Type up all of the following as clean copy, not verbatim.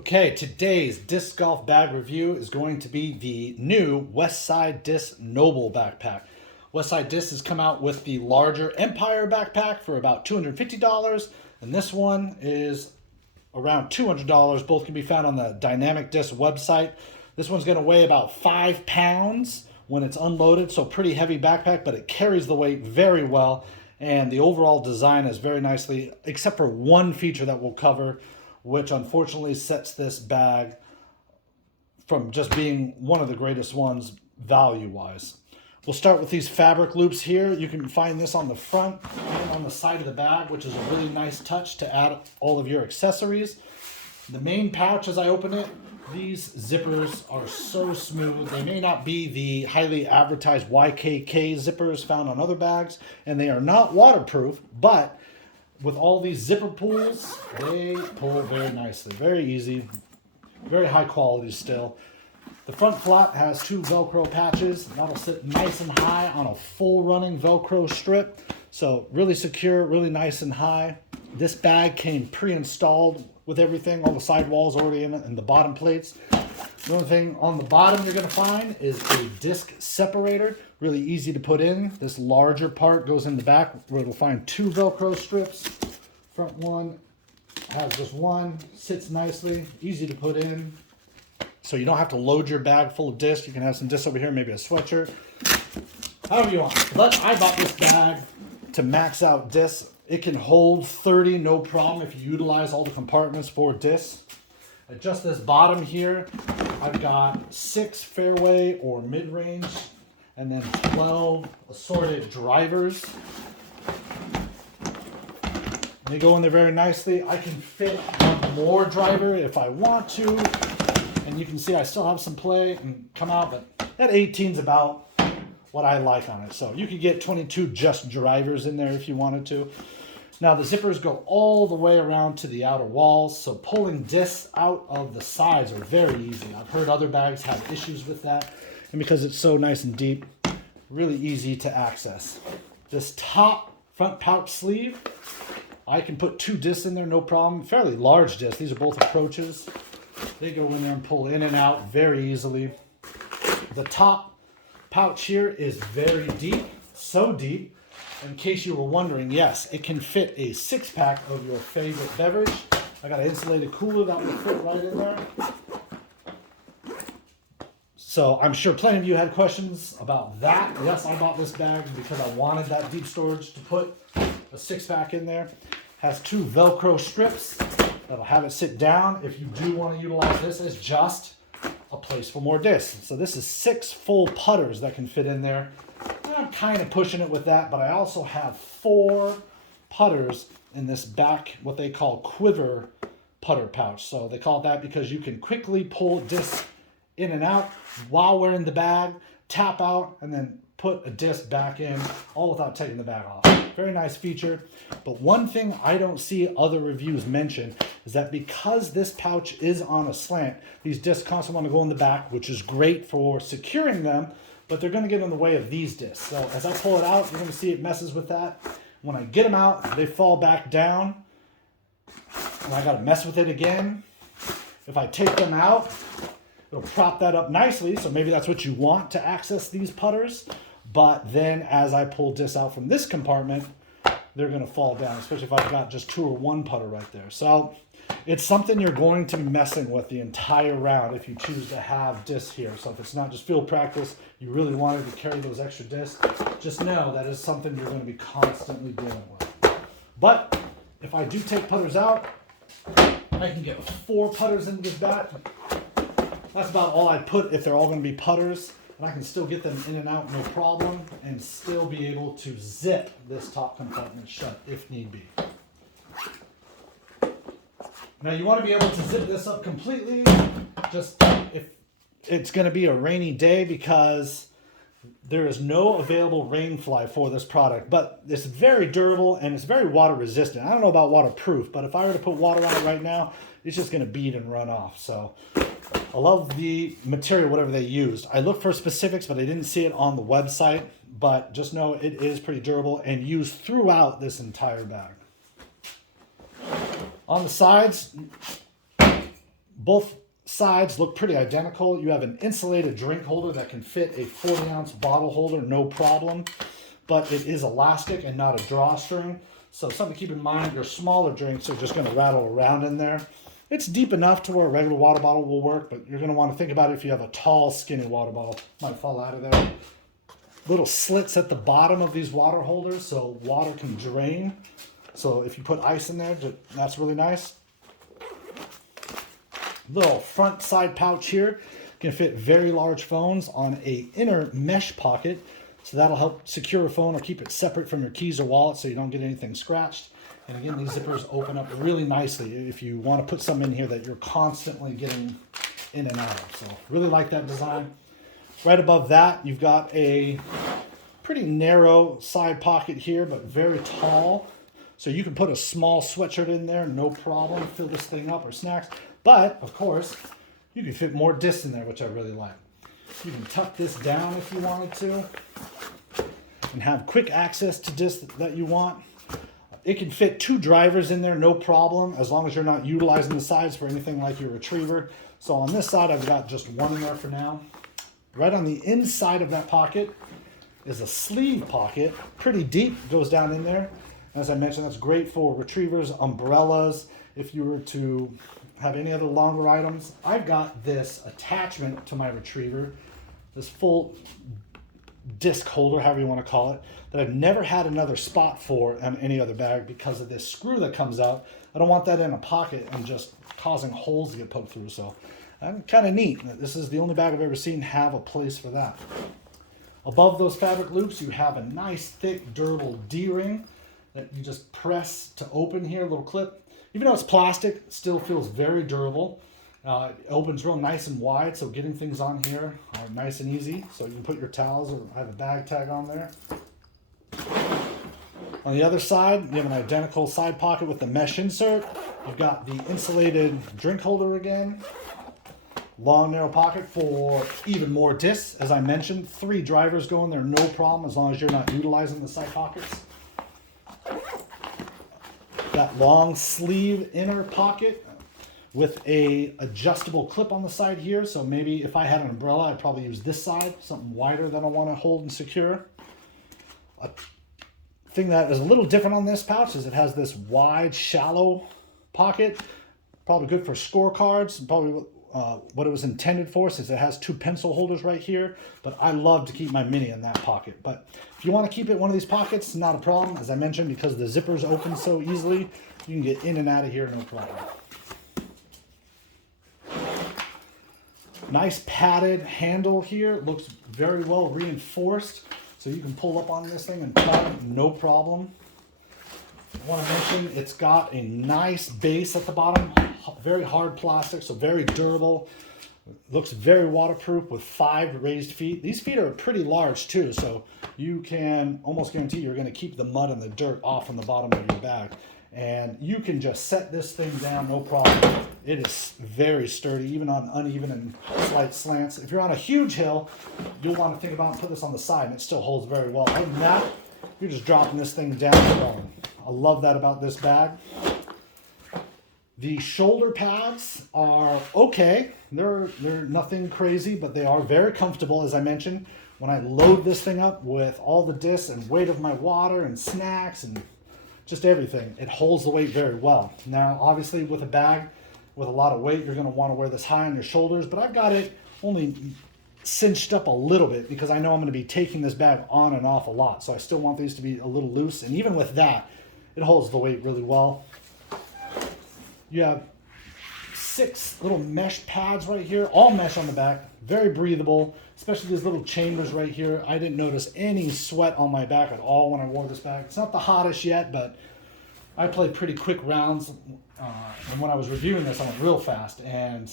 Okay, today's disc golf bag review is going to be the new Westside Discs Noble backpack. Westside Discs has come out with the larger Empire backpack for about $250, and this one is around $200. Both can be found on the Dynamic Disc website. This one's going to weigh about 5 pounds when it's unloaded, so pretty heavy backpack, but it carries the weight very well, and the overall design is very nicely, except for one feature that we'll cover, which unfortunately sets this bag from just being one of the greatest ones value-wise. We'll start with these fabric loops here. You can find this on the front and on the side of the bag, which is a really nice touch to add all of your accessories. The main pouch, as I open it, these zippers are so smooth. They may not be the highly advertised YKK zippers found on other bags, and they are not waterproof, but with all these zipper pulls, they pull very nicely. Very easy, very high quality still. The front flap has 2 Velcro patches. That'll sit nice and high on a full running Velcro strip. So really secure, really nice and high. This bag came pre-installed with everything, all the sidewalls already in it and the bottom plates. The only thing on the bottom you're gonna find is a disc separator. Really easy to put in. This larger part goes in the back where it'll find 2 Velcro strips. Front one has just one, sits nicely, easy to put in. So you don't have to load your bag full of discs. You can have some discs over here, maybe a sweatshirt. However you want. But I bought this bag to max out discs. It can hold 30, no problem, if you utilize all the compartments for discs. At just this bottom here, I've got 6 fairway or mid-range, and then 12 assorted drivers. They go in there very nicely. I can fit one more driver if I want to. And you can see I still have some play and come out, but that 18 is about what I like on it. So you could get 22 just drivers in there if you wanted to. Now the zippers go all the way around to the outer walls, so pulling discs out of the sides are very easy. I've heard other bags have issues with that, and because it's so nice and deep, really easy to access. This top front pouch sleeve, I can put 2 discs in there, no problem. Fairly large discs. These are both approaches. They go in there and pull in and out very easily. The top pouch here is very deep, so deep. In case you were wondering, yes, it can fit a 6-pack of your favorite beverage. I got an insulated cooler that will fit right in there. So I'm sure plenty of you had questions about that. Yes, I bought this bag because I wanted that deep storage to put a 6-pack in there. Has 2 Velcro strips that'll have it sit down if you do want to utilize this as just a place for more discs. So this is 6 full putters that can fit in there. I'm kind of pushing it with that, but I also have 4 putters in this back, what they call quiver putter pouch. So they call it that because you can quickly pull discs in and out while we're in the bag, tap out, and then put a disc back in, all without taking the bag off. Very nice feature. But one thing I don't see other reviews mention is that because this pouch is on a slant, these discs constantly want to go in the back, which is great for securing them, but they're going to get in the way of these discs. So as I pull it out, you're going to see it messes with that. When I get them out, they fall back down, and I got to mess with it again. If I take them out, it'll prop that up nicely, so maybe that's what you want to access these putters. But then as I pull discs out from this compartment, they're going to fall down, especially if I've got just 2 or 1 putter right there. So it's something you're going to be messing with the entire round if you choose to have discs here. So if it's not just field practice, you really wanted to carry those extra discs, just know that is something you're going to be constantly dealing with. But if I do take putters out, I can get 4 putters into this bat. That's about all I put if they're all going to be putters. And I can still get them in and out no problem and still be able to zip this top compartment shut if need be. Now you want to be able to zip this up completely just if it's going to be a rainy day, because there is no available rain fly for this product, but it's very durable and it's very water resistant. I don't know about waterproof, but if I were to put water on it right now, it's just going to bead and run off. So I love the material, whatever they used. I looked for specifics, but I didn't see it on the website, but just know it is pretty durable and used throughout this entire bag. On the sides, Both sides look pretty identical. You have an insulated drink holder that can fit a 40-ounce bottle holder, no problem. But it is elastic and not a drawstring. So something to keep in mind, your smaller drinks are just going to rattle around in there. It's deep enough to where a regular water bottle will work, but you're going to want to think about it if you have a tall, skinny water bottle. Might fall out of there. Little slits at the bottom of these water holders so water can drain. So if you put ice in there, that's really nice. Little front side pouch here. Can fit very large phones on a inner mesh pocket. So that'll help secure a phone or keep it separate from your keys or wallet so you don't get anything scratched. And again, these zippers open up really nicely if you want to put something in here that you're constantly getting in and out of. So really like that design. Right above that, you've got a pretty narrow side pocket here, but very tall. So you can put a small sweatshirt in there, no problem, fill this thing up or snacks. But, of course, you can fit more discs in there, which I really like. You can tuck this down if you wanted to and have quick access to discs that you want. It can fit 2 drivers in there, no problem, as long as you're not utilizing the sides for anything like your retriever. So on this side, I've got just one in there for now. Right on the inside of that pocket is a sleeve pocket, pretty deep, goes down in there. As I mentioned, that's great for retrievers, umbrellas, if you were to have any other longer items. I've got this attachment to my retriever, this full disc holder, however you want to call it, that I've never had another spot for on any other bag because of this screw that comes out. I don't want that in a pocket and just causing holes to get poked through. So kind of neat. This is the only bag I've ever seen have a place for that. Above those fabric loops, you have a nice, thick, durable D-ring that you just press to open here, a little clip. Even though it's plastic, it still feels very durable. It opens real nice and wide, so getting things on here are nice and easy. So you can put your towels, or I have a bag tag on there. On the other side, you have an identical side pocket with the mesh insert. You've got the insulated drink holder again. Long, narrow pocket for even more discs. As I mentioned, 3 drivers go in there, no problem, as long as you're not utilizing the side pockets. That long sleeve inner pocket with a adjustable clip on the side here. So maybe if I had an umbrella, I'd probably use this side, something wider that I want to hold and secure. A thing that is a little different on this pouch is it has this wide, shallow pocket. Probably good for scorecards, probably what it was intended for, since it has 2 pencil holders right here. But I love to keep my mini in that pocket. But if you want to keep it in one of these pockets, not a problem. As I mentioned, because the zippers open so easily, you can get in and out of here, no problem. Nice padded handle here. Looks very well reinforced. So you can pull up on this thing and cut, no problem. I want to mention it's got a nice base at the bottom. Very hard plastic, so very durable. Looks very waterproof with 5 raised feet. These feet are pretty large too, so you can almost guarantee you're going to keep the mud and the dirt off from the bottom of your bag. And you can just set this thing down, no problem. It is very sturdy, even on uneven and slight slants. If you're on a huge hill, you'll want to think about and put this on the side, and it still holds very well. Other than that, you're just dropping this thing down the bottom. I love that about this bag. The shoulder pads are okay. They're nothing crazy, but they are very comfortable, as I mentioned. When I load this thing up with all the discs and weight of my water and snacks and just everything, it holds the weight very well. Now, obviously, with a bag with a lot of weight, you're going to want to wear this high on your shoulders, but I've got it only cinched up a little bit because I know I'm going to be taking this bag on and off a lot. So I still want these to be a little loose, and even with that, it holds the weight really well. You have 6 little mesh pads right here, all mesh on the back, very breathable, especially these little chambers right here. I didn't notice any sweat on my back at all when I wore this bag. It's not the hottest yet, but I played pretty quick rounds, and when I was reviewing this, I went real fast, and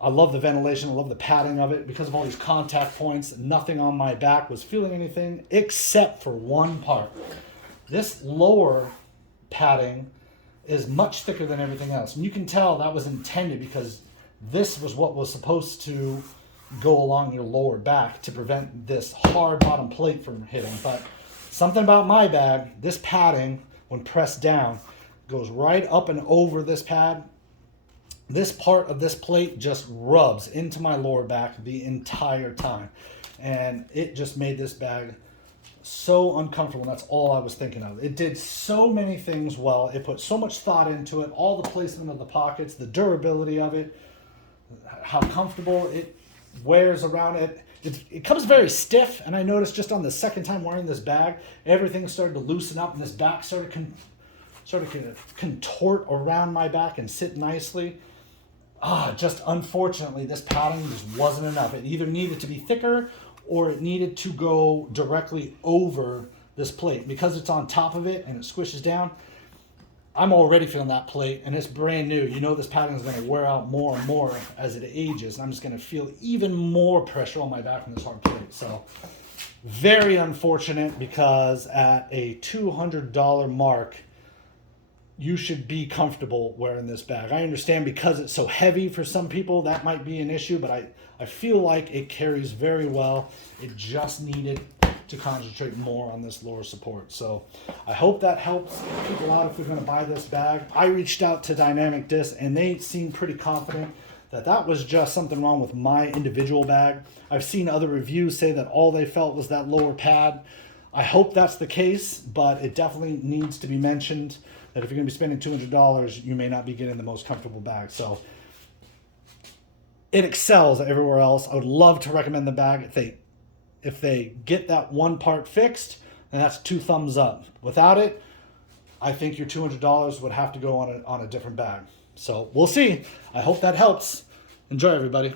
I love the ventilation, I love the padding of it. Because of all these contact points, nothing on my back was feeling anything except for one part. This lower padding is much thicker than everything else. And you can tell that was intended because this was what was supposed to go along your lower back to prevent this hard bottom plate from hitting. But something about my bag, this padding, when pressed down, goes right up and over this pad. this part of this plate just rubs into my lower back the entire time. And it just made this bag so uncomfortable. That's all I was thinking of. It did so many things well. It put so much thought into it, all the placement of the pockets, the durability of it, how comfortable it wears around it. It comes very stiff, and I noticed just on the second time wearing this bag, everything started to loosen up, and this back started to contort around my back and sit nicely. Just unfortunately, this padding just wasn't enough. It either needed to be thicker or it needed to go directly over this plate. Because it's on top of it and it squishes down, I'm already feeling that plate, and it's brand new. You know this padding is going to wear out more and more as it ages, and I'm just going to feel even more pressure on my back from this hard plate. So very unfortunate, because at a $200 mark, you should be comfortable wearing this bag. I understand because it's so heavy for some people, that might be an issue, but I feel like it carries very well. It just needed to concentrate more on this lower support. So I hope that helps people out if they're going to buy this bag. I reached out to Dynamic Discs, and they seemed pretty confident that that was just something wrong with my individual bag. I've seen other reviews say that all they felt was that lower pad. I hope that's the case, but it definitely needs to be mentioned that if you're going to be spending $200, you may not be getting the most comfortable bag. So it excels everywhere else. I would love to recommend the bag. If they get that one part fixed, then that's 2 thumbs up. Without it, I think your $200 would have to go on a different bag. So we'll see. I hope that helps. Enjoy, everybody.